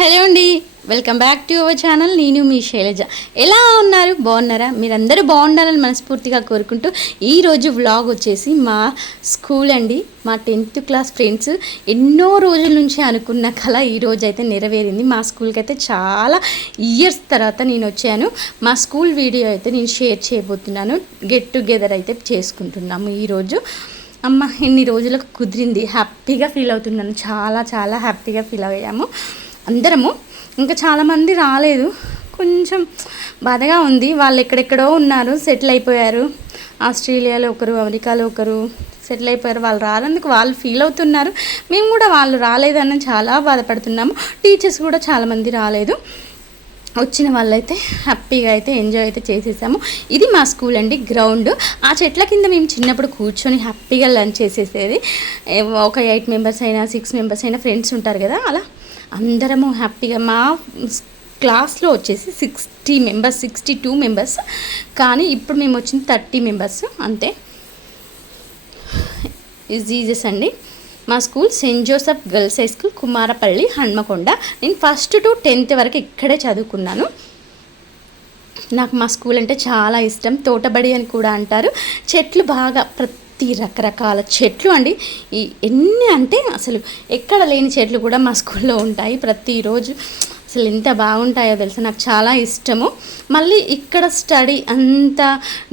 Hello అండి, welcome back to our channel. నేను మీ శైలజ. ఎలా ఉన్నారు? బాగున్నారా? మీరందరూ బాగుండాలని మనస్ఫూర్తిగా కోరుకుంటూ ఈరోజు వ్లాగ్ వచ్చేసి మా స్కూల్ అండి. మా 10th క్లాస్ ఫ్రెండ్స్ ఎన్నో రోజుల నుంచి అనుకున్న కళ ఈరోజు అయితే నెరవేరింది. మా స్కూల్కి అయితే చాలా ఇయర్స్ తర్వాత నేను వచ్చాను. మా స్కూల్ వీడియో అయితే నేను షేర్ చేయబోతున్నాను. గెట్ టుగెదర్ అయితే చేసుకుంటున్నాము ఈరోజు. అమ్మ ఇన్ని రోజులకు కుదిరింది. హ్యాపీగా ఫీల్ అవుతున్నాను. చాలా చాలా హ్యాపీగా ఫీల్ అయ్యాము అందరము. ఇంకా చాలామంది రాలేదు, కొంచెం బాధగా ఉంది. వాళ్ళు ఎక్కడెక్కడో ఉన్నారు, సెటిల్ అయిపోయారు. ఆస్ట్రేలియాలో ఒకరు, అమెరికాలో ఒకరు సెటిల్ అయిపోయారు. వాళ్ళు రానందుకు వాళ్ళు ఫీల్ అవుతున్నారు. మేము కూడా వాళ్ళు రాలేదని చాలా బాధపడుతున్నాము. టీచర్స్ కూడా చాలామంది రాలేదు. వచ్చిన వాళ్ళైతే హ్యాపీగా అయితే ఎంజాయ్ అయితే చేసేసాము. ఇది మా స్కూల్ అండి, గ్రౌండ్. ఆ చెట్ల కింద మేము చిన్నప్పుడు కూర్చొని హ్యాపీగా లంచ్ చేసేసేది. ఒక 8 మెంబర్స్ అయినా 6 మెంబర్స్ అయినా ఫ్రెండ్స్ ఉంటారు కదా, అలా అందరము హ్యాపీగా. మా క్లాస్లో వచ్చేసి 62 మెంబర్స్, కానీ ఇప్పుడు మేము వచ్చింది 30 మెంబర్స్ అంతే. జీజస్ అండి. మా school Saint Joseph girls high school, Kumarapalli, Hanamkonda. నేను 1st to 10th వరకు ఇక్కడే చదువుకున్నాను. నాకు మా స్కూల్ అంటే చాలా ఇష్టం. తోటబడి అని కూడా అంటారు. చెట్లు బాగా రకరకాల చెట్లు అండి. ఎన్ని అంటే అసలు ఎక్కడ లేని చెట్లు కూడా మా స్కూల్లో ఉంటాయి. ప్రతిరోజు అసలు ఎంత బాగుంటాయో తెలుసు, నాకు చాలా ఇష్టము. మళ్ళీ ఇక్కడ స్టడీ అంత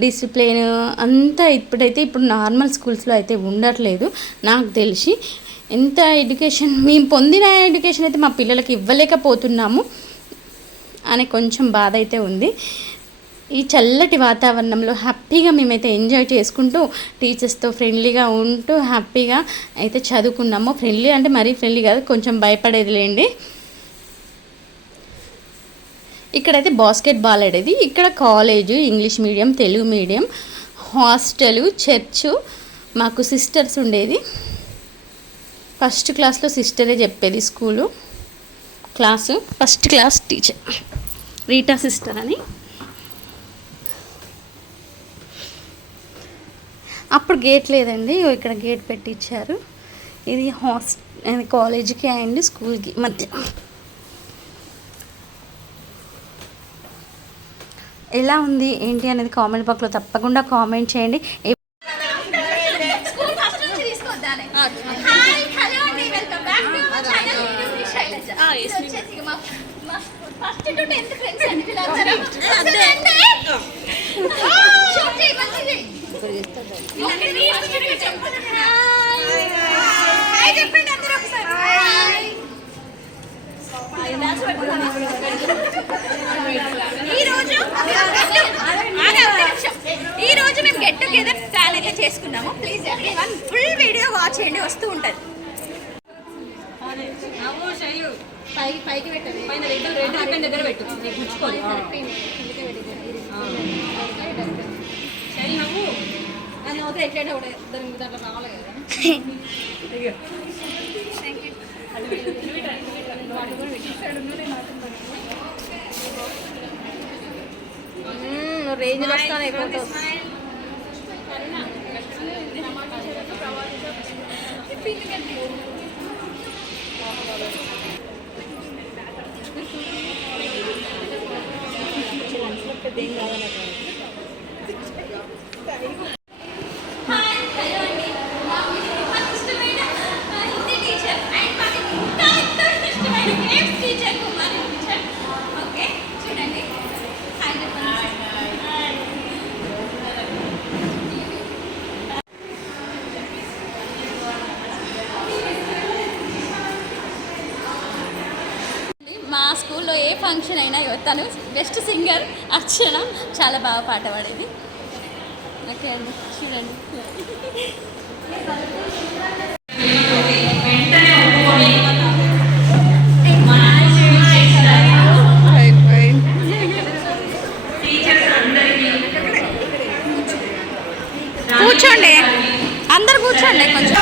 డిసిప్లిన్ అంతా ఇప్పుడు నార్మల్ స్కూల్స్లో అయితే ఉండట్లేదు. నాకు తెలిసి ఎంత ఎడ్యుకేషన్ మేము పొందిన ఎడ్యుకేషన్ అయితే మా పిల్లలకి ఇవ్వలేకపోతున్నాము అనే కొంచెం బాధ అయితే ఉంది. ఈ చల్లటి వాతావరణంలో హ్యాపీగా మేమైతే ఎంజాయ్ చేసుకుంటూ టీచర్స్తో ఫ్రెండ్లీగా ఉంటూ హ్యాపీగా అయితే చదువుకున్నాము. ఫ్రెండ్లీ అంటే మరీ ఫ్రెండ్లీ కాదు, కొంచెం భయపడేదిలేండి. ఇక్కడైతే బాస్కెట్బాల్ ఆడేది. ఇక్కడ college, English medium, Telugu medium, hostel, church. మాకు సిస్టర్స్ ఉండేది. 1st క్లాస్లో సిస్టరే చెప్పేది school class. 1st class teacher Rita sister అని. అప్పుడు గేట్ లేదండి, ఇక్కడ గేట్ పెట్టించారు. ఇది కాలేజీకి అండ్ స్కూల్కి మధ్య. ఎలా ఉంది ఏంటి అనేది కామెంట్ బాక్స్లో తప్పకుండా కామెంట్ చేయండి. ఈరోజు మేము గెట్ టుగెదర్ ప్లాన్ అయితే చేసుకున్నాము. Please everyone full video watch చేయండి, వస్తూ ఉంటుంది. పైకి పెట్టండి, పైన దగ్గర పెట్టు. ఎట్లా దాంట్లో రావాలి కదా. రేంజ్ వస్తాను ఫోటోస్. మా స్కూల్లో ఏ ఫంక్షన్ అయినా తను బెస్ట్ సింగర్ అర్చన, చాలా బాగా పాట పాడేది. ఓకే అండి, చూడండి. కూర్చోండి, అందరు కూర్చోండి కొంచెం.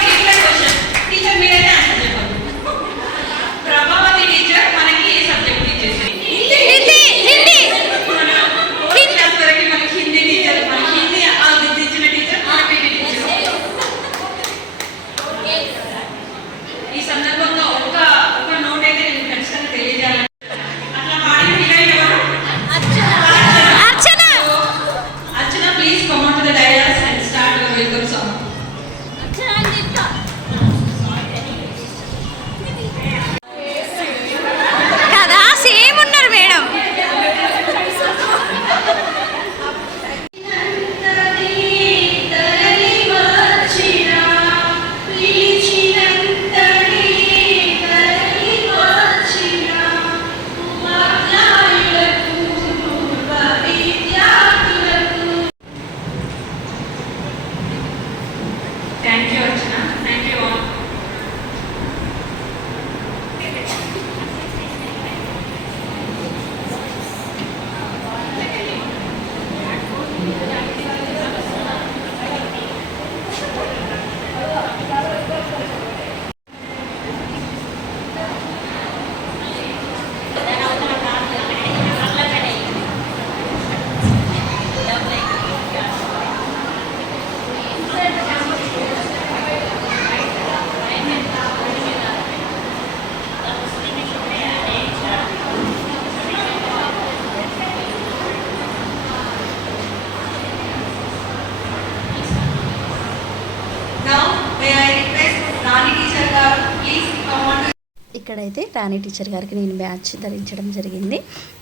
ఇక్కడైతే రాణి టీచర్ గారికి నేను బ్యాచ్ ధరించడం జరిగింది.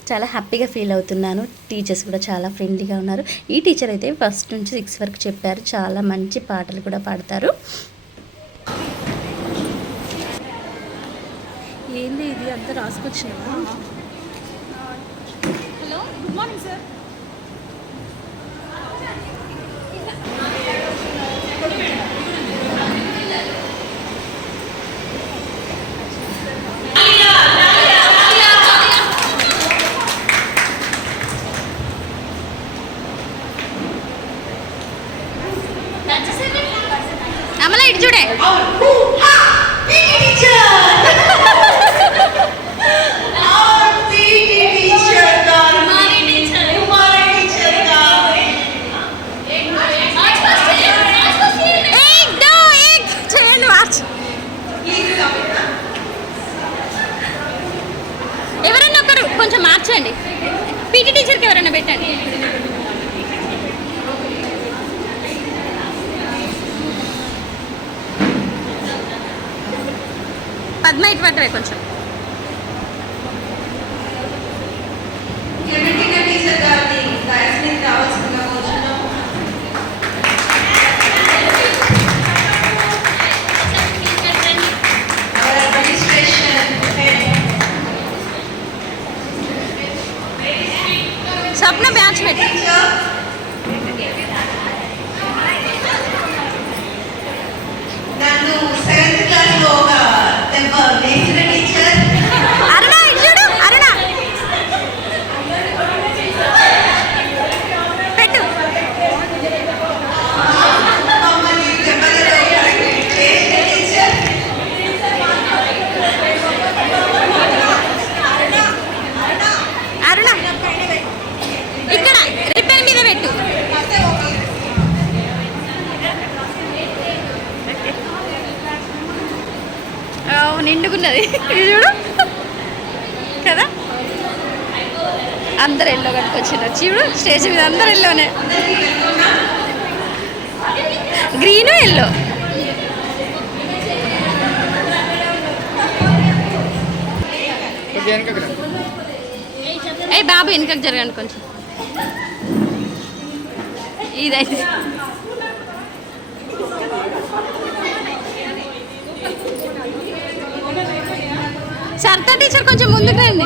చాలా హ్యాపీగా ఫీల్ అవుతున్నాను. టీచర్స్ కూడా చాలా ఫ్రెండ్లీగా ఉన్నారు. ఈ టీచర్ అయితే ఫస్ట్ నుంచి 6 వరకు చెప్పారు. చాలా మంచి పాటలు కూడా పాడతారు. ఏంది ఇది అంతా రాసుకొచ్చినా? Hello, good morning sir. Amala ఇటు చూడే. ఎవరన్నా ఒకరు కొంచెం మార్చండి. పీటీ టీచర్కి ఎవరైనా పెట్టండి. పద్మ ఇటు పట్టవే కొంచెం. స్వప్న బ్యాచ్ పెట్టి నన్ను 7th క్లాస్లో ఒక దెబ్బ వేసిన టీచర్ అరుణ ఇటు చూడు. అరుణ పెట్టు. మమ్మల్ని దెబ్బలతో చేసిన టీచర్ అరుణ ఇక్కడ రిబ్బన్ మీద పెట్టు. నిండుకున్నది ఇది చూడు కదా. అందరు ఎల్లో కట్టుకొచ్చినారు చూడు. స్టేజ్ మీద అందరు ఎల్లోనే, గ్రీను ఎల్లో. ఏ బాబు వెనుకకు జరగండి కొంచెం. ఇదైతే సరితా టీచర్ కొంచెం ముందుకు రండి.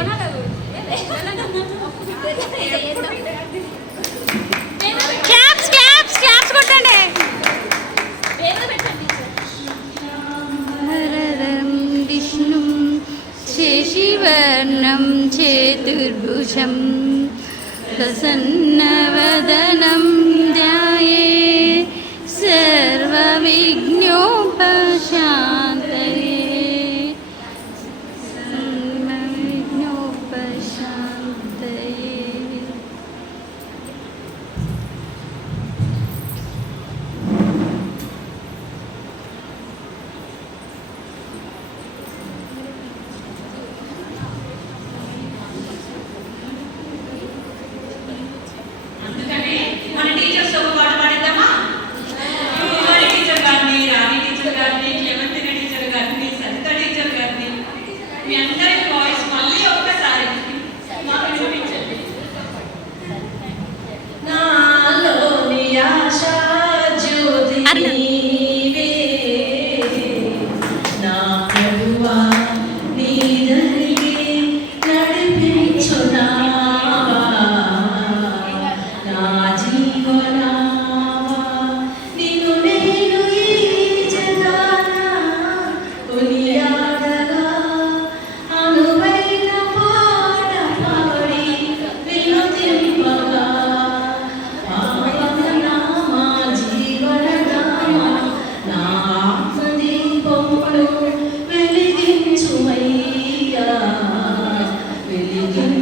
క్లాప్స్ క్లాప్స్ క్లాప్స్ కొట్టండి. వరదం విష్ణుం శశివర్ణం చతుర్భుజం ప్రసన్నవదనం ధ్యాయే సర్వవిఘ్నోపశాంతయే. మన టీచర్స్ ఒక పాట పాడిద్దామా? టీచర్ గారిని, రాణి టీచర్ గారిని, క్లెమెంటినా టీచర్ గారిని, సరిత టీచర్ గారిని, మీ అందరి వాయిస్ మళ్ళీ ఒక్కసారి మాకు చూపించండి. నాలోని ఆశా జ్యోతి నీవే, నా ప్రభువా నీ దరికి నడిపించునా.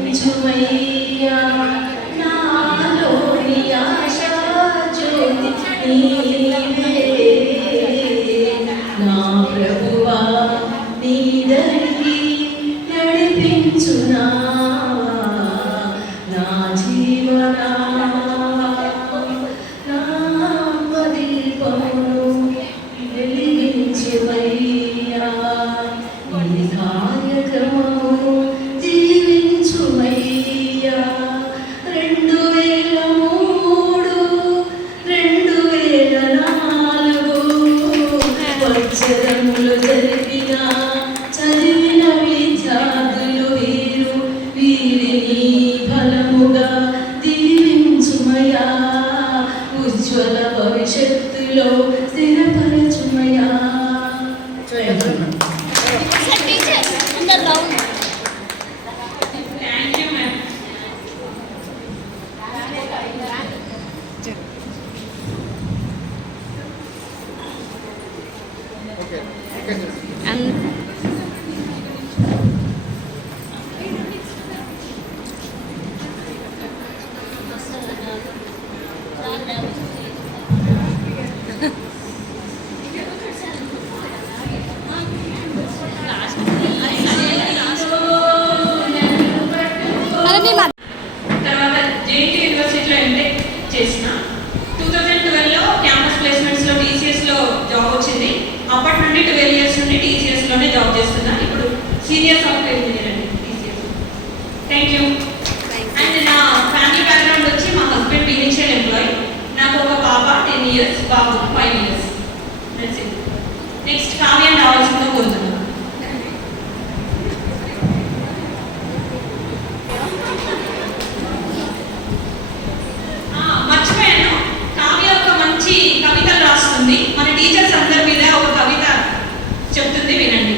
వెలిగించుమయ్యా నాలోని ఆశా జ్యోతి నీవే, నా ప్రభువా నీ దరికి నడిపించునా. నా జీవనా దీపమును వెలిగించుమయ్యా. నీ కార్య థ్యాంక్ యూ. అండ్ నా ఫ్యామిలీ బ్యాక్గ్రౌండ్ వచ్చి మా హస్బెండ్ ఫినాన్షియల్ ఎంప్లాయీ, నాకు ఒక పాప 10 years, Babu 5 years. That's it. Next కావ్యం రావాల్సిందో కోరుతున్నాను. మర్చిపోయాను, కావ్య ఒక మంచి కవితలు రాస్తుంది. మన టీచర్స్ అందరి మీద ఒక కవిత చెప్తుంది, వినండి.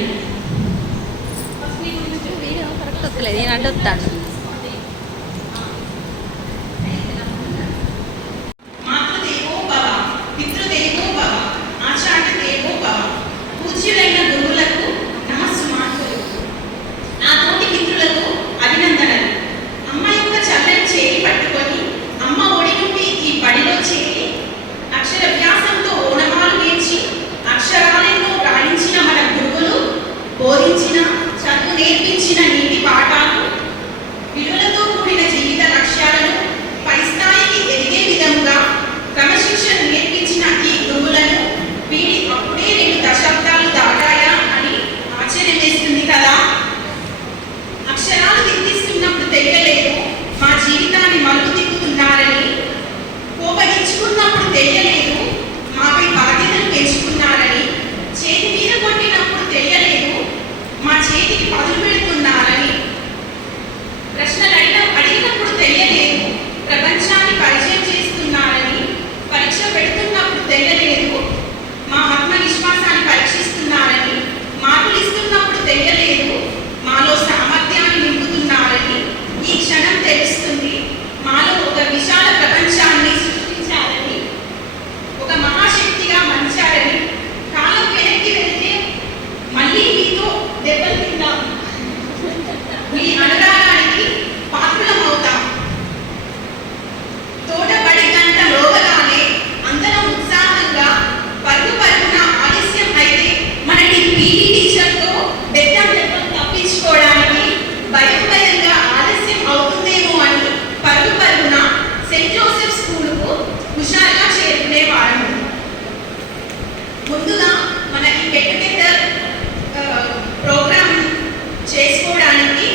వీడియో కరెక్ట్ వస్తలేదు, నేను అడ్డొస్తాను. మాతృదేవో భవ, పితృదేవో భవ, ఆచార్యదేవో భవ, పూజ్యులైన గురువులకు నమస్సుమాంజలు. నా తోటి మిత్రులకు అభినందనలు. అమ్మ యొక్క చల్లని చేయి పట్టుకొని అమ్మ ఒడి నుండి ఈ బడిలో చేరి అక్షరాభ్యాసంతో ఓనమాలు నేర్చి అక్షరాలెన్నో రాణించిన మన గురువులు బోధించిన, చదువు నేర్పించిన నీతి పాఠాలు, విలువలతో కూడిన జీవిత లక్ష్యాలను పై స్థాయికి ఎదిగే విధంగా క్రమశిక్షణ నేర్పించిన ఈ గురువులను వీడి అప్పుడే 2 దశాబ్దాలు దాటాయా అని ఆశ్చర్యం వేస్తుంది కదా. అక్షరాలు దిద్దిస్తున్నప్పుడు తెలియలేదు మా జీవితాన్ని మలుపు తిప్పుతున్నారని, కోపగించుకున్నప్పుడు తెలియలేదు మాపై బాధ్యతలు పెంచుకున్నారని, చేతి మీద కొట్టినప్పుడు తెలియలేదు మా చేతికి పదులు పెడుతున్నారని, ప్రశ్నలు అడిగినప్పుడు తెలియలేదు ప్రపంచాన్ని పరిచయం చేస్తున్నారని, పరీక్ష పెడుతున్నప్పుడు తెలియలేదు మా ఆత్మవిశ్వాసాన్ని పరీక్షిస్తున్నారని, మార్కులు ఇస్తున్నప్పుడు తెలియలేదు మాలో సామర్థ్యాన్ని నింపుతున్నారని ఈ క్షణం తెలుస్తుంది. మాలో ఒక విశాల ప్రపంచాన్ని సృష్టించారని, ఒక మహాశక్తిగా మంచారని. కాలం వెనక్కి వెళ్తే మళ్ళీ మీతో దెబ్బలు తిందాం, మీ అనురాగానికి పాత్రలమవుతాం. తోటబడి గంట రోగగానే అందరం ఉత్సాహంగా పరుగున ఆలస్యం అయితే మన పీటీ టీచర్తో దెబ్బలు తప్పించుకోవడానికి భయంగా ఆలస్యం అవుతుందేమో అని పరుగున సెయింట్ జోసెఫ్ స్కూలుకు హుషారుగా చేరుకునేవాళ్ళము. ముందుగా మన ఈ గెట్ టుగెదర్ ప్రోగ్రామ్ చేసుకోవడానికి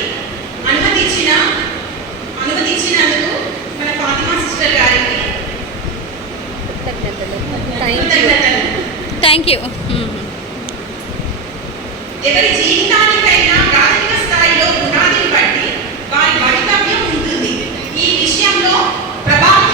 అనుమతించినందుకు మన ఫాతిమా సిస్టర్ గారికి కృతజ్ఞతలు. Thank you. ఎవరి జీవితానికైనా ప్రాథమిక స్థాయిలో పునాదిని బట్టి వారి భవితవ్యం ఉంటుంది. ఈ విషయంలో ప్రభావం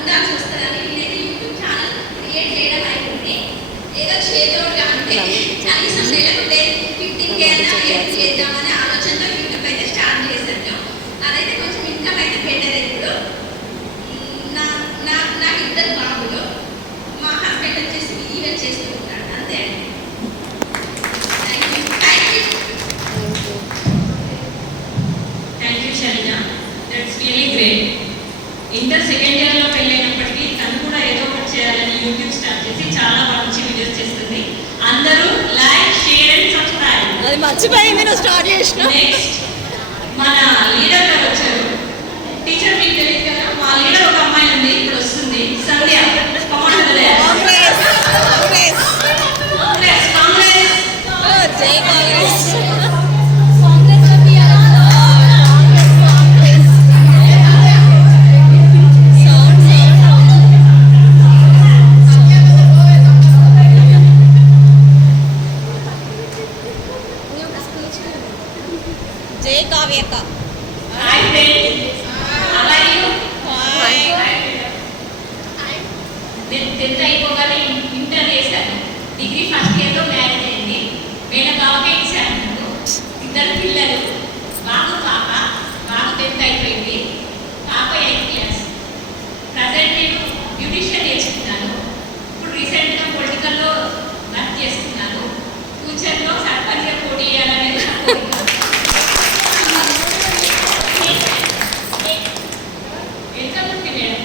ఉండాల్సి వస్తుందని నేనైతే యూట్యూబ్ ఛానల్ క్రియేట్ చేయడం అయిపోయింది. ఏదో చేతోడుగా అంటే కనీసం నెలకు 15K అయినా ఎర్న్ చేద్దామనే ఆలోచనతో యూట్యూబ్ అయితే స్టార్ట్ చేశాను. అదైతే కొంచెం ఇన్కమ్ అయితే బెటర్. ఇప్పుడు నాకు 2 బాబులు, మా హస్బెండ్ వచ్చేసి ఈవెంట్ చేస్తూ ఉంటాడు. అంతే అండి. Thank you Shailaja, that's really great. Inter second ఇయర్లో పెళ్ళైనప్పటికీ తను కూడా ఏదో ఒకటి చేయాలని యూట్యూబ్ స్టార్ట్ చేసి చాలా మంచి వీడియోస్ చేస్తుంది. అందరూ లైక్, షేర్ అండ్ సబ్స్క్రైబ్. అది మర్చిపోయింది, నేను స్టార్ట్ చేసిన. నెక్స్ట్ మన లీడర్ గారు వచ్చారు. టీచర్ మీకు తెలియదు కదా, మా లీడర్ ఒక అమ్మాయి ఉంది, ఇప్పుడు వస్తుంది, సంధ్య. జై కాంగ్రెస్. జై కావ్యక్క. Hi friends, how are you? నేను 10th అయిపోగానే ఇంటర్ చేశాను. డిగ్రీ ఫస్ట్ ఇయర్లో మ్యారేజ్ అయింది. నేను బాగా ఇచ్చాను. 2 పిల్లలు, బాగా పాప, బాగా 10th అయిపోయింది, పాప 8th క్లాస్. ప్రజెంట్ నేను బ్యూటిషియన్ నేర్చుకున్నాను. ఇప్పుడు రీసెంట్గా పొలిటికల్లో వర్క్ చేస్తున్నాను. ఫ్యూచర్లో సర్పంచ్గా పోటీ చేయాలనేది నా కోరిక. ఎంత ఉంది మేడం?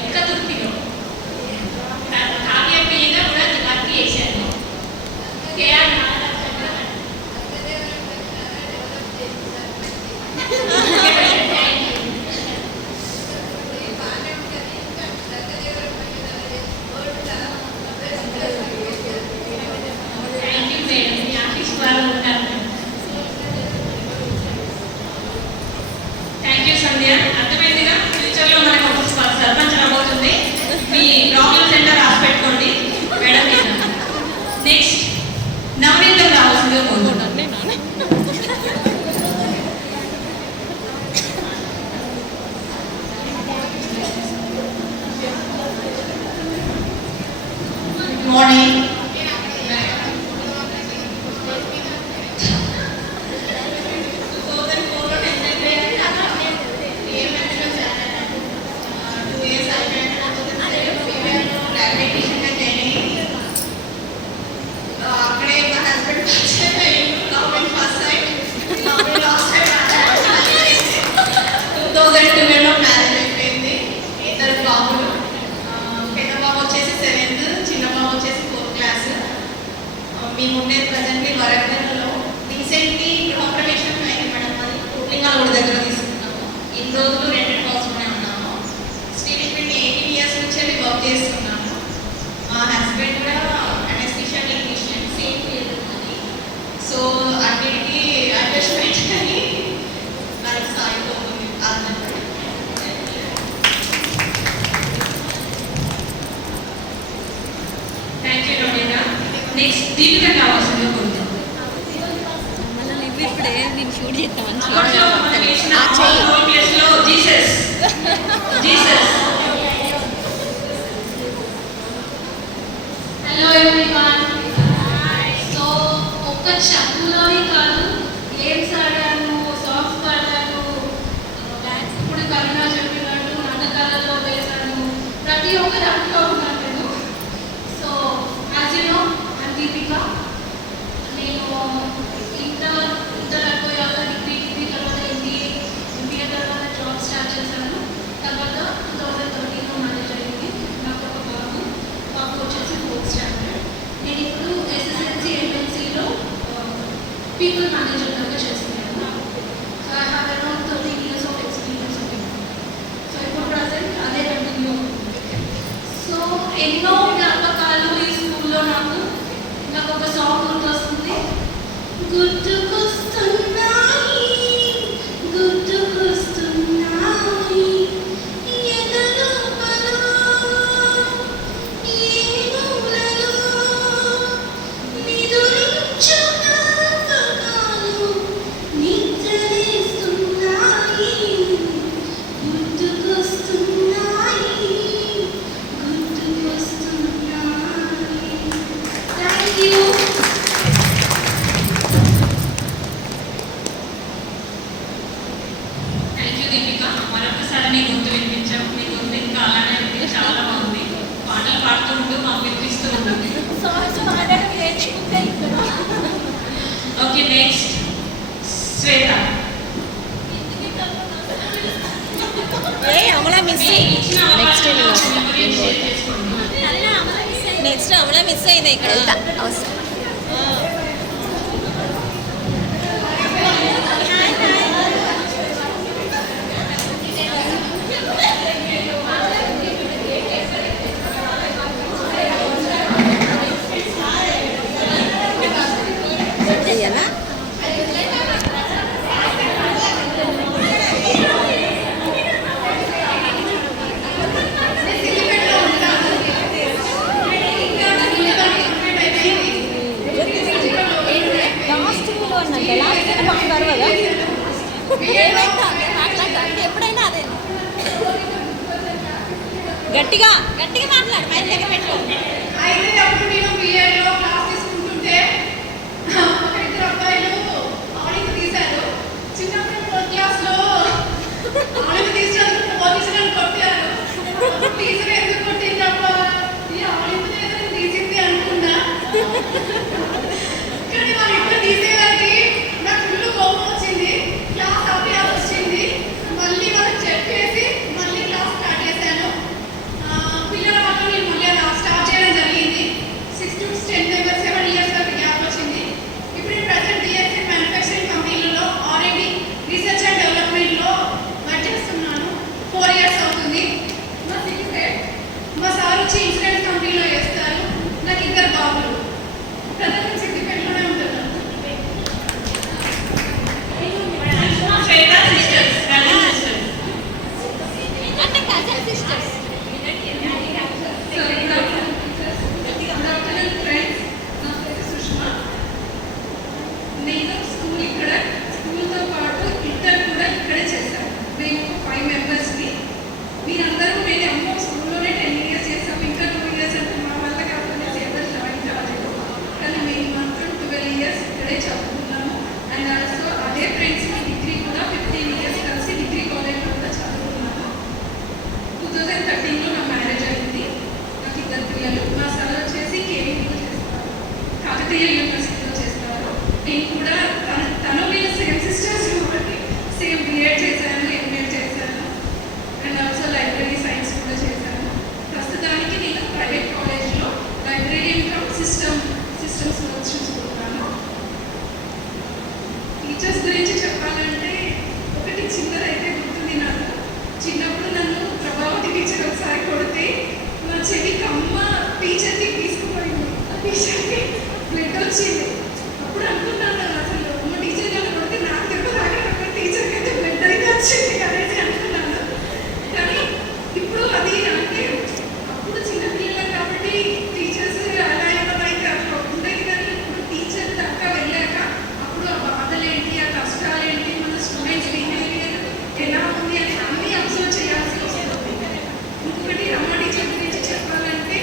ఎంత దుర్తిలో కావ్య మీద కూడా వర్క్ చేశాను. కేఆర్ థ్యాంక్ యూ మేడం, మీ ఆఫీస్ వాళ్ళు ఉంటారు. Thank you Sandhya. అర్థమైందిగా, ఫ్యూచర్లో మనకు ఒక సర్పంచ్ రాబోతుంది. మీ ప్రాబ్లమ్స్ ఎంత రాసి పెట్టుకోండి మేడం. నెక్స్ట్ నవనీతం రావాల్సిందిగా కోరుకుంటాను. Good morning. అక్కడే మా హస్బెండ్ గవర్నమెంట్ ఫస్ట్ సైడ్ 2012లో మ్యారేజ్ అయిపోయింది. 2 బాబులు. పెద్ద బాబు వచ్చేసి 7th, చిన్న బాబు వచ్చేసి 4th క్లాస్. మేము ఉండేది ప్రజెంట్లీ వరంగల్లో. రీసెంట్లీ గృహప్రవేశం అయింది మేడం. అది పుట్లింగాల దగ్గర తీసుకున్నాము. ఇన్ని రోజులు రెంటెడ్ హౌస్లోనే ఉన్నాము. స్టిల్ ఇప్పుడు 18 years నుంచి వర్క్ చేస్తున్నాము. మా హస్బెండ్ కూడా అనెస్థీషియా టెక్నీషియన్, సేమ్ ఫీల్డ్ ఉన్నది. సో అన్నిటికీ అడ్జస్ట్మెంట్ అని మనకు సాగిపోతుంది. థ్యాంక్ యూ రమేణ. నెక్స్ట్ దీపిక కావాల్సిందిగా కోరుతాను. ఇప్పుడే నేను షూట్ చేస్తాను. అప్పట్లో మనం వేసిన రోల్ ప్లేస్లో జీసస్. Hello everyone. సో ఒక్క చదువులోనే కాదు, గేమ్స్ ఆడాను, సాంగ్స్ పాడాను, డాన్స్ ఇప్పుడు కరుణ చెప్పినట్టు నాటకాలలో వేశాను. ప్రతి ఒక్క దాంట్లో ఉన్నాను నేను. So as you know, I'm Deepika. నేను ఇంటర్ అయిపోయాక డిగ్రీ తర్వాత ఎంబీఏ తర్వాత జాబ్ స్టార్ట్ చేశాను. తర్వాత 2013లో మ్యారేజ్ అయింది. నాకు ఒక బాబు వచ్చేసి 4th స్టాండర్డ్. నేను ఇప్పుడు ఎస్ఎస్ఎల్సి ఎంఎన్సీలో పీపుల్ మేనేజర్ లాగా చేస్తున్నాను. So I have around 13 years of experience of it. So ఇప్పుడు ప్రజెంట్ అదే కంటిన్యూ అవుతుంది. సో ఎన్నో జ్ఞాపకాలు ఈ స్కూల్లో నాకు ఒక సాంగ్ గుర్తొస్తుంది. గుర్తుకొస్తున్నాయి ఎదలోపల ఈ మూలలో నిదురించు జ్ఞాపకాలు నిద్రలేస్తున్నాయి. యూ దీపిక. మరొకసారి నీ గొంతు వినిపించావు. నీ గొంతు ఇంకా అలానే ఉంది, చాలా బాగుంది. పాటలు పాడుతూ ఉంటూ మాకు వినిపిస్తూ ఉంటుంది. ఓకే, నెక్స్ట్ శ్వేత. అమలా మిస్ ఇచ్చిన అవకాశం మెమరీస్ షేర్ చేసుకోండి. నెక్స్ట్ అమలా మిస్ అయింది ఇక్కడ. ఎప్పుడైనా అదే గట్టిగా గట్టిగా మాట్లాడు, పైన దగ్గర పెట్టు. అయితే అప్పుడు నేను బిఎడ్లో క్లాస్ తీసుకుంటుంటే ఒక ఇద్దరు అబ్బాయిలు ఆడికి తీశారు. చిన్నప్పుడు ఫోర్త్ క్లాస్లో ఆడికి తీసినందుకు పోలీసులను కొట్టారు. టీచర్ ఎందుకు కొట్టిందబ్బా, ఈ ఆడికి నేను తీసింది అనుకున్నా. కానీ వాళ్ళిద్దరు తీసేవారికి నాకు ఫుల్ కోపం వచ్చింది. క్లాస్ ఆపేయాల్సి వచ్చింది. మళ్ళీ వాళ్ళకి చెప్పేసి మళ్ళీ క్లాస్ స్టార్ట్ చేశాను. పిల్లల వల్ల నేను మళ్ళీ స్టార్ట్ చేయడం జరిగింది. 6 to 10 మెంబర్స్ 7 ఇయర్స్ వరకు గ్యాప్ వచ్చింది. ఇప్పుడు నేను ప్రజెంట్ డిఎస్సి మ్యానుఫ్యాక్చరింగ్ కంపెనీలలో ఆర్ఎండి రీసెర్చ్ అండ్ డెవలప్మెంట్లో వర్క్ చేస్తున్నాను. 4 ఇయర్స్ అవుతుంది. మా సీక్రెట్ మా సార్ వచ్చి ఇన్సూరెన్స్ కంపెనీలో చేస్తారు. నాకు 2 బాబులు. ప్రజెంట్ సిద్దిపేటలోనే ఉంటున్నాను. శ్వేత సిస్టర్స్, కజిన్ సిస్టర్స్. అంటే కజిన్ సిస్టర్స్. నేను స్కూల్ ఇక్కడ స్కూల్తో పాటు ఇంటర్ కూడా ఇక్కడే చేశాను. మేము 5 మెంబర్స్ని. మీరందరూ నేను అమ్మో స్కూల్లోనే 10 ఇయర్స్ చేసాము, ఇంకా 2 ఇయర్స్ అంటే మా వల్ల కాకుండా ఎవరు జాయిన్ కాలేదు. కానీ మేము మాత్రం 12 ఇయర్స్ ఇక్కడే చదువుకున్నాము. అండ్ ఆల్సో అదే ఫ్రెండ్స్ డిగ్రీ కూడా 15 ఇయర్స్ కలిసి డిగ్రీ కాలేజ్లో కూడా చదువుకున్నాము. 2013లో నా మ్యారేజ్ అయింది. నాకు 2 పిల్లలు. మా సార్ వచ్చేసి కేవీలో చేస్తారు, కాకతీయ యూనివర్సిటీలో చేస్తారు. నేను కూడా తను నేను సేమ్ సిస్టర్స్ కాబట్టి సేమ్ బిఎడ్ చేశాను, ఎంఎడ్ చేశాను. అండ్ ఆల్సో లైబ్రరీ సైన్స్ కూడా చేశాను. ప్రస్తుతానికి నేను ప్రైవేట్ కాలేజ్లో లైబ్రరీన్ కమ్ సిస్టమ్స్ వర్క్ చూసుకుంటున్నాను. టీచర్స్ గురించి చెప్పాలంటే ఒకటి చిన్నదైతే గుర్తుంది నాకు. చిన్నప్పుడు నన్ను ప్రభావతి టీచర్ ఒకసారి కొడితే మా చెవికి అమ్మ టీచర్కి తీసుకుపోయింది. ఆ టీచర్కి బ్లడ్ వచ్చింది. అప్పుడు అనుకున్నాను అసలు అమ్మ టీచర్ గారు కొడితే నాకు దెబ్బ తాగినప్పుడు టీచర్కి అయితే బ్లడ్ అయితే వచ్చింది కదేసి అనుకున్నాను. కానీ ఇప్పుడు అది అంటే అప్పుడు చిన్నపిల్లలు కాబట్టి టీచర్స్ అలా ఏమైతే అట్లా ఉండేది. కానీ ఇప్పుడు టీచర్ దాకా వెళ్ళాక అప్పుడు ఆ బాధలేంటి, ఆ కష్టాలేంటి, మన స్టూడెంట్స్ బిహేవియర్ ఎలా ఉంది అని అన్నీ అబ్జర్వ్ చేయాల్సి వస్తుంది. ఇంకొకటి రమా టీచర్ గురించి చెప్పాలంటే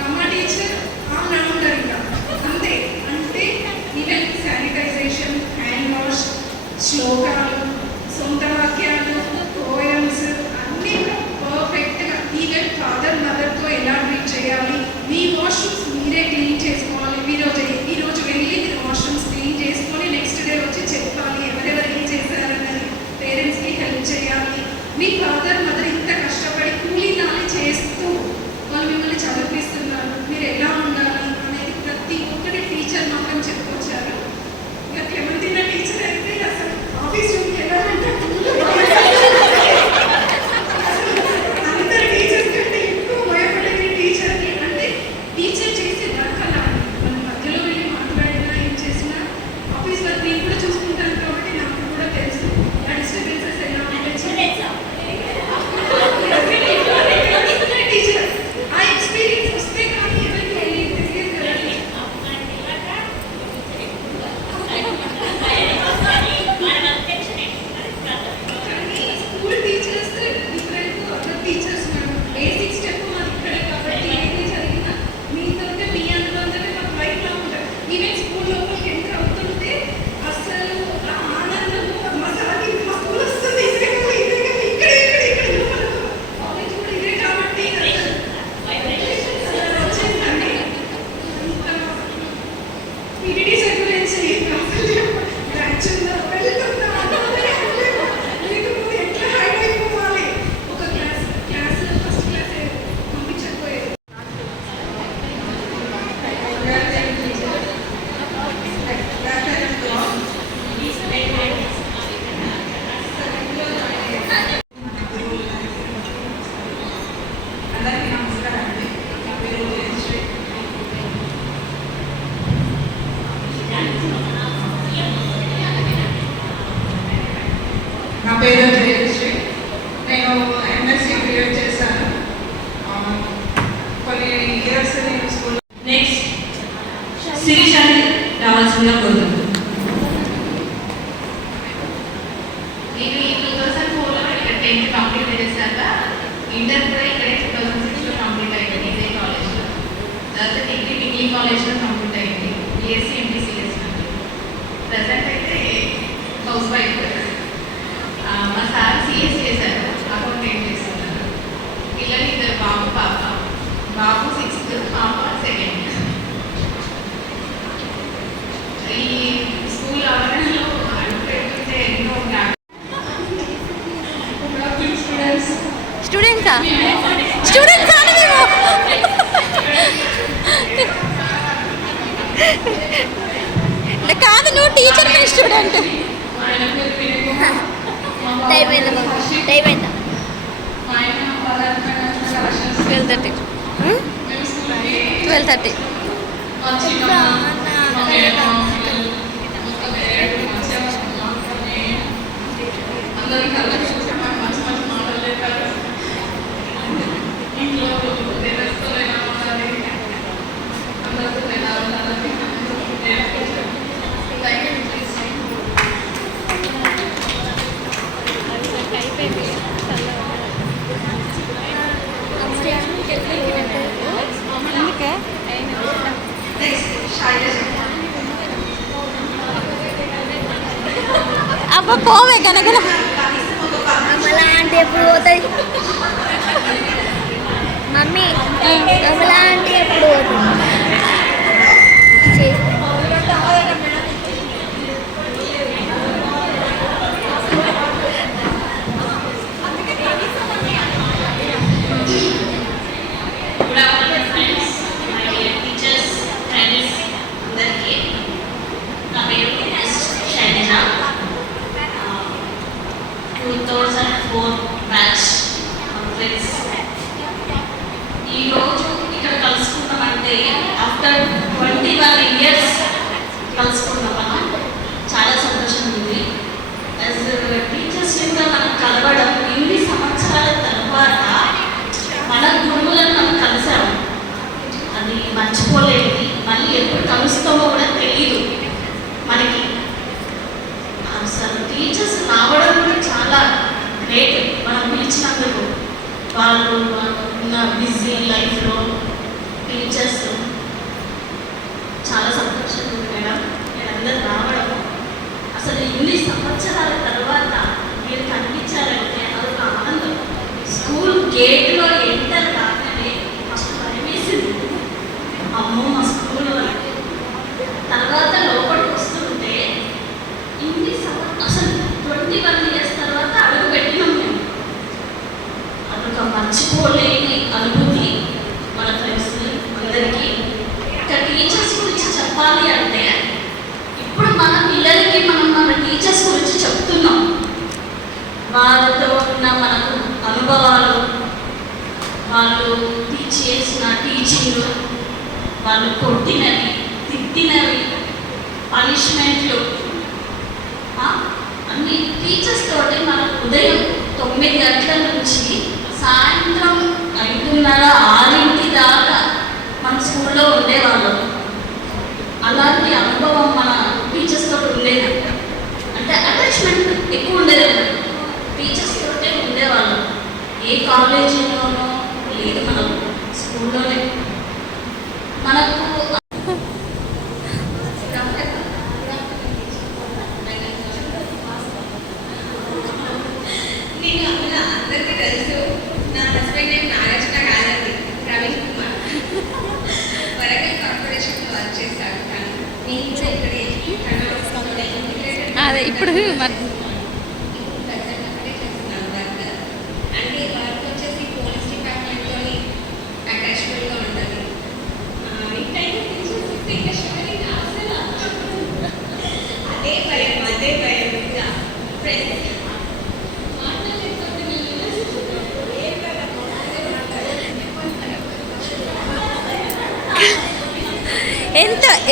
రమా టీచర్ ఆల్ రౌండర్ ఇంకా అంతే. అంటే ఈవెన్ శానిటైజేషన్, హ్యాండ్ వాష్, శ్లోకాలు, సొంత వాక్యాలు, పోయమ్స్ అన్నీ పర్ఫెక్ట్గా. ఈవెన్ ఫాదర్ మదర్తో ఎలా ట్రీట్ చేయాలి, మీ వాష్రూమ్స్ మీరే క్లీన్ చేసుకోవాలి. ఈరోజు వెళ్ళి మీరు వాష్రూమ్స్ క్లీన్ చేసుకొని నెక్స్ట్ డే వచ్చి చెప్పాలి ఎవరెవరు ఏం చేశారన్నది. పేరెంట్స్కి హెల్ప్ చేయాలి. మీ ఫాదర్ మదర్ ఇంత కష్టపడి కూలీ నాలి చేస్తూ వాళ్ళు మిమ్మల్ని చదివిస్తున్నారు, మీరు ఎలా ఉండాలి అనేది ప్రతి ఒక్కటి టీచర్ మాత్రం చెప్పుకొచ్చారు. ఇంకా క్లెమెంటిన టీచర్ అయితే అసలు ఆఫీస్ రూమ్కి వెళ్ళాలంటే అందరు టీచర్స్ కంటే ఎక్కువ భయపడేది టీచర్కి. అంటే టీచర్ చేసే వర్క్ అలా మన మధ్యలో వెళ్ళి మాట్లాడినా ఏం చేసినా ఆఫీస్ వర్క్ నేను కూడా చూసుకుంటాను కాబట్టి నాకు కూడా తెలుసు ఆ డిస్టర్బెన్సెస్ ఎలా ఉంటాయి. టీచర్ ఆ ఎక్స్పీరియన్స్ వస్తే కానీ ఎవరికి తెలియదు కదండి. రావాల్సిందిగా కోరుతున్నాను. నేను ఈ 2004లో ఇక్కడ 10th కంప్లీట్ చేశాక ఇంటర్ కూడా ఇక్కడే 2006లో కంప్లీట్ అయింది ఇదే కాలేజ్లో. తర్వాత డిగ్రీ కాలేజ్లో కంప్లీట్ అయింది. బీఎస్సీ ఎంపీసీఎస్ అంటే ప్రజెంట్ అయితే హౌస్ వైఫ్. మా సార్ సిఎస్ చేశారు, అకౌంటెంట్ చేస్తున్నారు. పిల్లలు ఇద్దరు, బాబు పాప. బాబు 6th, పాప 2nd. ఈ స్కూల్ ఆవరణలో అడుగుపెట్టుంటే ఎన్నో స్టూడెంట్సా స్టూడెంట్సా అని మేము కాదు, నువ్వు టీచర్ మీ స్టూడెంట్. టైం అయిందా? 12:30. 12:30. అబ్బా పోవే కనకన. అమలా అంటే ఎప్పుడు పోతుంది మమ్మీ? అమలా అంటే ఎప్పుడు పోతుంది? ఈరోజు ఇక్కడ కలుసుకున్నామంటే ఆఫ్టర్ 21 years కలుసుకున్నామా, చాలా సంతోషం ఉంది. యాజ్ టీచర్స్ కింద మనం కలవడం ఇన్ని సంవత్సరాల తర్వాత మన గురువులను మనం కలిసాము. అది మర్చిపోలేనిది. మళ్ళీ ఎప్పుడు కలుస్తామో కూడా తెలియదు మనకి. అసలు టీచర్స్ రావడం కూడా చాలా గ్రేట్. మనం పిలిచినందుకు వాళ్ళు ఉన్న బిజీ లైఫ్లో టీచర్స్ చాలా సంతోషంగా ఉంది మేడం. మీరందరూ రావడం అసలు ఇన్ని సంవత్సరాల తర్వాత మీరు కనిపించారంటే అదొక ఆనందం. స్కూల్ గేట్లో ఎంటర్ కాగానే ఫస్ట్ భయం వేసింది, అమ్మో మా స్కూల్. తర్వాత లోపలికి వస్తుంటే ఇన్ని అసలు 21 years తర్వాత అడుగు పెట్టినాం మేము. అదొక మర్చిపోలేని అనుభూతి మన ఫ్రెండ్స్ అందరికీ. ఇక టీచర్స్ గురించి చెప్పాలి అంటే ఇప్పుడు మన పిల్లలకి మనం మన టీచర్స్ గురించి చెప్తున్నాం. వాళ్ళతో ఉన్న మనకు అనుభవాలు, వాళ్ళు టీచ్ చేసిన టీచింగ్, వాళ్ళు కొట్టినవి, తిట్టినవి, పనిష్మెంట్లు అన్ని టీచర్స్ తోటి మనం ఉదయం 9 గంటల నుంచి సాయంత్రం 5:30, 6 దాకా మన స్కూల్లో ఉండేవాళ్ళం. అలాంటి అనుభవం మన టీచర్స్ తోటి ఉండేది. అంటే అటాచ్మెంట్ ఎక్కువ ఉండేది మనకు. టీచర్స్ తోటే ఉండేవాళ్ళం. ఏ కాలేజీలోనో లేదు, మనం స్కూల్లోనే. మనకు నేను అమల, అందరికీ తెలుసు. నా హస్బెండ్ నేమ్ నాగార్జున కాదండి, ప్రవీణ్ కుమార్. వరంగల్ కార్పొరేషన్లో వర్క్ చేశాడు. కానీ నేను కూడా ఇక్కడే అదే ఇప్పుడు చేస్తున్నాను వర్క్. అంటే వర్క్ వచ్చేసి పోలీస్ డిపార్ట్మెంట్తో అటాచ్మెంట్గా ఉంటుంది. ఈ టైం చూస్తే ఇంకా షవరింగ్ అసలు అదే భయం ఇంకా ఫ్రెండ్స్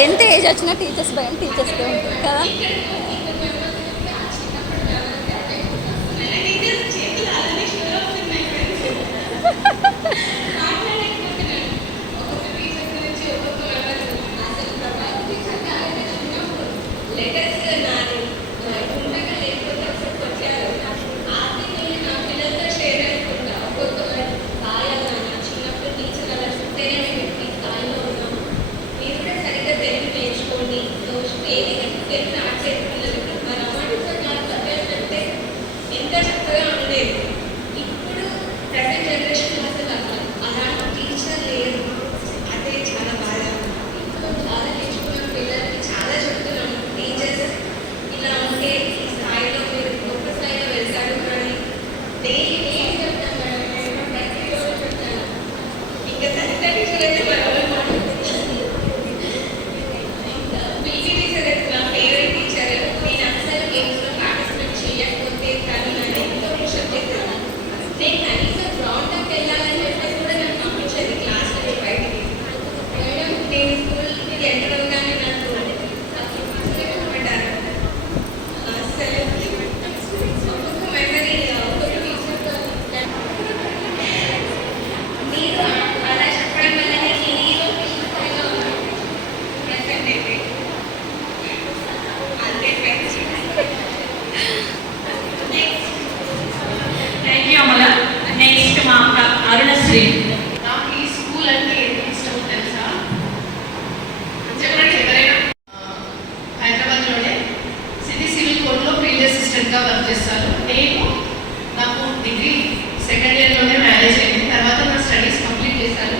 ఎంత ఏజ్ వచ్చినా టీచర్స్ భయం టీచర్స్కే ఉంటుంది కదా. కొత్తగా ఉండేది. ఇప్పుడు ప్రజెంట్ జనరేషన్ అసలు అలాంటి టీచర్ లేరు. అదే చాలా బాధ. ఇప్పుడు బాగా నేర్చుకున్న పిల్లలకి చాలా చెప్తున్నాను, టీచర్స్ ఇలా ఉంటే ఈ స్థాయిలో మీరు గొప్ప స్థాయిలో వెళ్తారు. కానీ డైలీ ఏం చెప్తాను మేడం, నేను ప్రతి రోజు చెప్తాను. ఇంకా సంగీత టీచర్ అయితే మరొకరు ఇంకా పీటీ టీచర్ అయితే నా ఫేవరెట్ టీచర్. నేను అసలు గేమ్స్లో పార్టిసిపేట్ చేయకపోతే కానీ నన్ను ఎంతో పుషప్ చేశాను. నేను కనీసం గ్రౌండ్కి వెళ్ళాలని చెప్పేసి కూడా నన్ను పంపించేది క్లాస్లో బయటికి. మేడం నేను స్కూల్కి ఎంటర్ అవగానే నాకు పడ్డారు. అసలు ఒక్కొక్క మెమరీ ఒక్కొక్క టీచర్తో మీరు అలా చెప్పడం వల్ల నేను ఈరోజు స్థాయిలో ప్రెసెంట్ అయితే అంతే friends. Thank you Amala. Next మా అక్క అరుణశ్రీ. నాకు ఈ స్కూల్ అంటే ఎంత ఇష్టమో తెలుసా? చెప్పండి ఎవరైనా. హైదరాబాద్లోనే సిటీ సివిల్ కోర్టులో ఫీల్డ్ అసిస్టెంట్గా వర్క్ చేస్తాను. నాకు డిగ్రీ సెకండ్ ఇయర్లోనే మ్యారేజ్ అయింది. తర్వాత నా స్టడీస్ కంప్లీట్ చేశాను.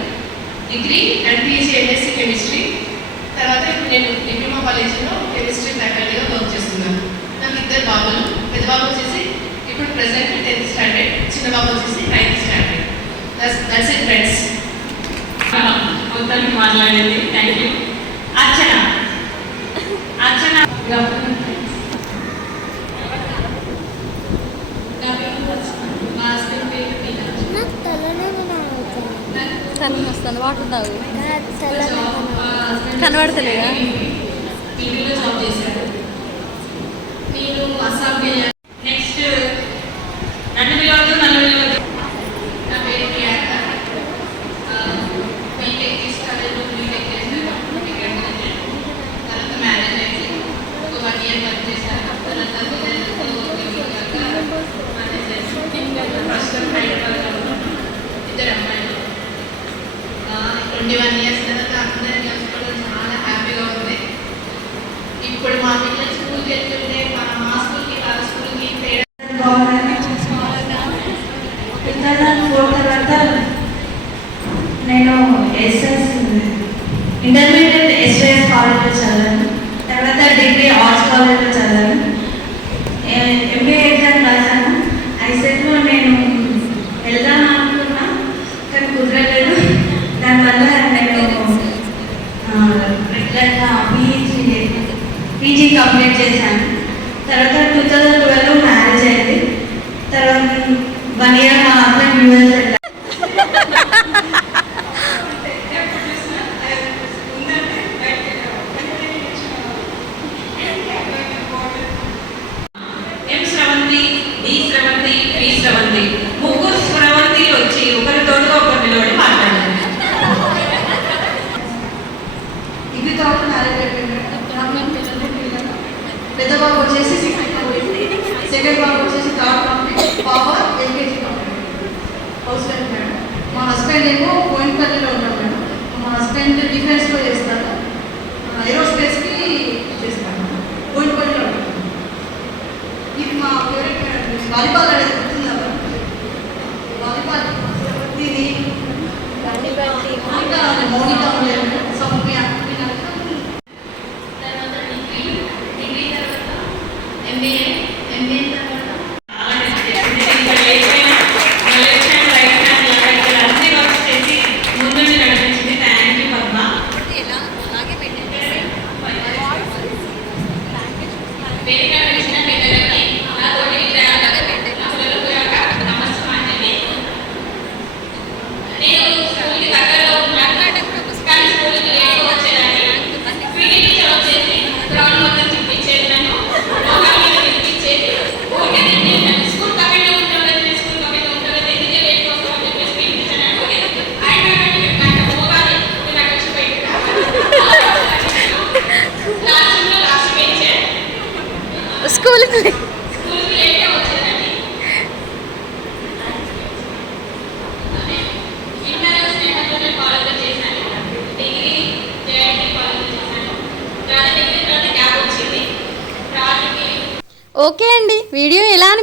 Degree and PG MSc chemistry. తర్వాత ఇప్పుడు నేను డిప్లొమా కాలేజీలో కెమిస్ట్రీ ఫ్యాకల్టీగా వర్క్ చేస్తున్నాను. నాకు ఇద్దరు బాబులు. పెద్ద బాబు వచ్చేసి ఇప్పుడు ప్రెసెంట్ 10th స్టాండర్డ్, చిన్న బాబు వచ్చేసి 9th standard. That's it friends. మొత్తానికి మాట్లాడింది. Thank you. అర్చన. అర్చన మా హస్బెండ్ పేరు మీనాక్షి. నాకు తలనే కనబడుతుంది. తను వస్తుంది వాటర్ తాగు నాకు తలనే మా హస్బెండ్ కనబడతలేదా? టీవీలో జాబ్ చేశాడు. నేను అస్సాంకి వెళ్ళాను. నెక్స్ట్ నన్ను పిలవద్దు, నన్ను పిలవద్దు. నా పేరు ప్రియాంక. బీటెక్ తీసుకెళ్ళాను. బీటెక్ చేశాను. తర్వాత మ్యారేజ్ అయింది. ఒక 1 year వర్క్ చేశాను. తర్వాత పిల్లలతో మ్యారేజ్ చేశాను. ప్రస్తుతం హైదరాబాద్లో ఉన్నాను. ఇద్దరు అమ్మాయిలు. 21 years తర్వాత అందరినీ కలుసుకోవడం చాలా హ్యాపీగా ఉంది. ఇప్పుడు మా పిల్లలు స్కూల్కి వెళ్తుంటే మా స్కూల్కి వాళ్ళ స్కూల్కి తేడా ఇంటర్నల్ 4 తర్వాత నేను ఇంటర్మీడియట్ ఎస్ఎస్ కాలేజ్లో చదివాను. తర్వాత డిగ్రీ ఆర్ట్స్ కాలేజ్లో చదివాను. ఎంబీఏ ఎగ్జామ్ రాశాను. ఐసెట్లో నేను వెళ్దాం అనుకున్నా కానీ కుదరలేదు. దానివల్ల నేను రెగ్యులర్గా పీజీ కంప్లీట్ చేశాను. తర్వాత 2012 మ్యారేజ్ అయింది. తర్వాత 1 year మా హస్బెండ్ యూఎస్ వెళ్ళారు. ఎం శ్రవంతి, డి శ్రవంతి, పి శ్రవంతి. ముగ్గురు శ్రవంతిలు వచ్చి ఒకరి తోడుగా ఒకరు నిలబడి మాట్లాడారు. ఇది తర్వాత మ్యారేజ్ అయిపోయింది. పెద్ద బాబు వచ్చేసి 6th కంప్లీట్, సెకండ్ బాబు వచ్చేసి 3rd కంప్లీట్, పాప LKG complete. House wife madam. మా హస్బెండ్ ఏమో కోయిన్పల్లిలో ఉంటాం మేడం. మా హస్బెండ్ డిఫెన్స్లో చేస్తారు, ఏరోస్పేస్కి చేస్తాను. కోయిన్పల్లిలో ఉంటాం. ఇది మా ఫేవరెట్ మేడం. వాలీబాల్ అనేది గుర్తుందా? వాలీబాల్ ఇది మౌనిక ఉండేది, సౌమ్య. తర్వాత డిగ్రీ తర్వాత ఎంబీఏ తర్వాత చాలా ఇక్కడ లేకపోయినా నా లెఫ్ట్ హ్యాండ్, రైట్ హ్యాండ్ లాగా ఇక్కడ అన్ని వర్క్స్ చేసి ముందుండి నడిపించింది. Thank you Padma. అలాగే పెట్టండి. వేదిక వేసిన పిల్లలకి నా తోటి విద్యార్థులకు నమస్కారం. నేను స్కూల్కి దగ్గరలో ఉన్నాను కానీ స్కూల్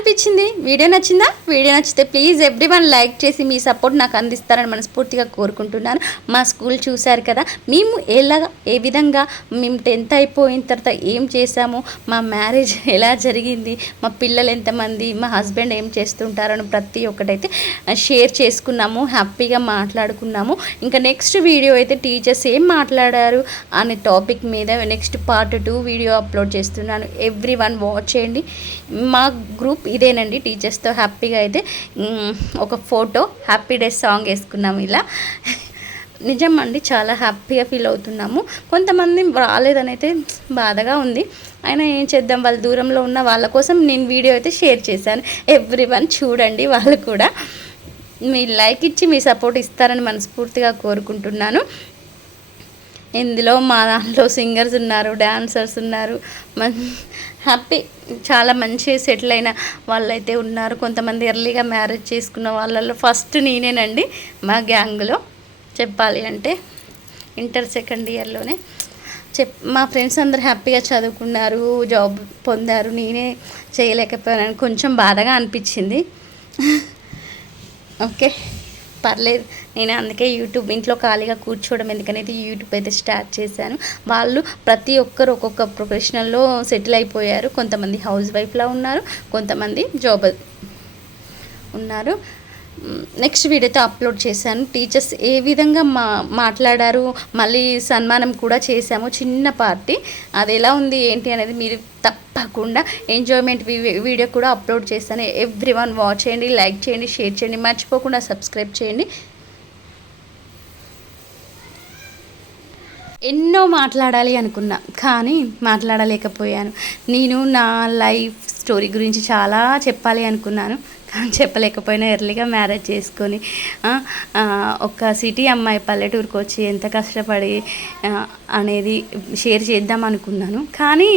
అనిపించింది? వీడియో నచ్చిందా? వీడియో నచ్చితే ప్లీజ్ ఎవ్రీవన్ లైక్ చేసి మీ సపోర్ట్ నాకు అందిస్తారని మనస్ఫూర్తిగా కోరుకుంటున్నాను. మా స్కూల్ చూశారు కదా, మేము ఏ విధంగా మేము 10th అయిపోయిన తర్వాత ఏం చేసాము, మా మ్యారేజ్ ఎలా జరిగింది, మా పిల్లలు ఎంతమంది, మా హస్బెండ్ ఏం చేస్తుంటారని ప్రతి ఒక్కటైతే షేర్ చేసుకున్నాము, హ్యాపీగా మాట్లాడుకున్నాము. ఇంకా నెక్స్ట్ వీడియో అయితే టీచర్స్ ఏం మాట్లాడారు అనే టాపిక్ మీద నెక్స్ట్ పార్ట్ 2 వీడియో అప్లోడ్ చేస్తున్నాను. ఎవ్రీవన్ వాచ్ చేయండి. మా గ్రూప్ ఇదేనండి. టీచర్స్తో హ్యాపీగా అయితే ఒక ఫోటో హ్యాపీ డేస్ సాంగ్ వేసుకున్నాము. ఇలా నిజం అండి, చాలా హ్యాపీగా ఫీల్ అవుతున్నాము. కొంతమంది రాలేదని అయితే బాధగా ఉంది. అయినా ఏం చేద్దాం, వాళ్ళు దూరంలో ఉన్న వాళ్ళ కోసం నేను వీడియో అయితే షేర్ చేశాను. ఎవ్రీవన్ చూడండి, వాళ్ళు కూడా మీ లైక్ ఇచ్చి మీ సపోర్ట్ ఇస్తారని మనస్ఫూర్తిగా కోరుకుంటున్నాను. ఇందులో మా దాంట్లో సింగర్స్ ఉన్నారు, డాన్సర్స్ ఉన్నారు, హ్యాపీ చాలా మంచి సెటిల్ అయిన వాళ్ళైతే ఉన్నారు. కొంతమంది ఎర్లీగా మ్యారేజ్ చేసుకున్న వాళ్ళల్లో ఫస్ట్ నేనేనండి మా గ్యాంగ్లో. చెప్పాలి అంటే ఇంటర్ సెకండ్ ఇయర్లోనే మా ఫ్రెండ్స్ అందరు హ్యాపీగా చదువుకున్నారు, జాబ్ పొందారు. నేనే చేయలేకపోయాను, కొంచెం బాధగా అనిపించింది. ఓకే, పర్లేదు. నేను అందుకే యూట్యూబ్ ఇంట్లో ఖాళీగా కూర్చోవడం ఎందుకనేది యూట్యూబ్ అయితే స్టార్ట్ చేశాను. వాళ్ళు ప్రతి ఒక్కరు ఒక్కొక్క ప్రొఫెషనల్లో సెటిల్ అయిపోయారు. కొంతమంది హౌస్ వైఫ్లా ఉన్నారు, కొంతమంది జాబ్ ఉన్నారు. నెక్స్ట్ వీడియోతో అప్లోడ్ చేశాను. టీచర్స్ ఏ విధంగా మాట్లాడారు, మళ్ళీ సన్మానం కూడా చేశాము, చిన్న పార్టీ. అది ఎలా ఉంది ఏంటి అనేది మీరు తప్పకుండా ఎంజాయ్మెంట్ వీడియో కూడా అప్లోడ్ చేశాను. ఎవ్రీవన్ వాచ్ చేయండి, లైక్ చేయండి, షేర్ చేయండి, మర్చిపోకుండా సబ్స్క్రైబ్ చేయండి. ఎన్నో మాట్లాడాలి అనుకున్నా కానీ మాట్లాడలేకపోయాను. నేను నా లైఫ్ స్టోరీ గురించి చాలా చెప్పాలి అనుకున్నాను కానీ చెప్పలేకపోయినా. ఎర్లీగా మ్యారేజ్ చేసుకొని ఒక సిటీ అమ్మాయి పల్లెటూరుకు వచ్చి ఎంత కష్టపడి అనేది షేర్ చేద్దాం అనుకున్నాను కానీ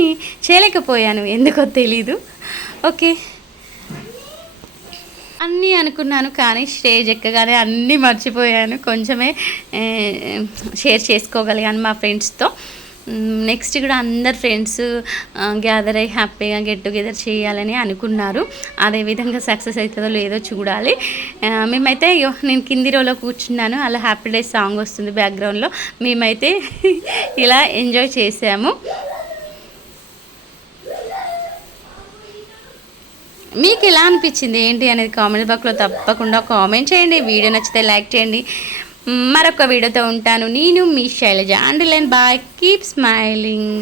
చేయలేకపోయాను, ఎందుకో తెలీదు. ఓకే, అన్నీ అనుకున్నాను కానీ స్టేజ్ ఎక్కగానే అన్నీ మర్చిపోయాను. కొంచెమే షేర్ చేసుకోగలిగాను మా ఫ్రెండ్స్తో. నెక్స్ట్ కూడా అందరు ఫ్రెండ్స్ గ్యాదర్ అయ్యి హ్యాపీగా గెట్ టుగెదర్ చేయాలని అనుకున్నారు. అదేవిధంగా సక్సెస్ అవుతుందో లేదో చూడాలి. మేమైతే నేను కింది రోలో కూర్చున్నాను, అలా హ్యాపీ డేస్ సాంగ్ వస్తుంది బ్యాక్గ్రౌండ్లో. మేమైతే ఇలా ఎంజాయ్ చేసాము. మీకు ఎలా అనిపించింది ఏంటి అనేది కామెంట్ బాక్స్లో తప్పకుండా కామెంట్ చేయండి. వీడియో నచ్చితే లైక్ చేయండి. మరొక వీడియోతో ఉంటాను. నేను మీ Shailaja. And bye, keep smiling.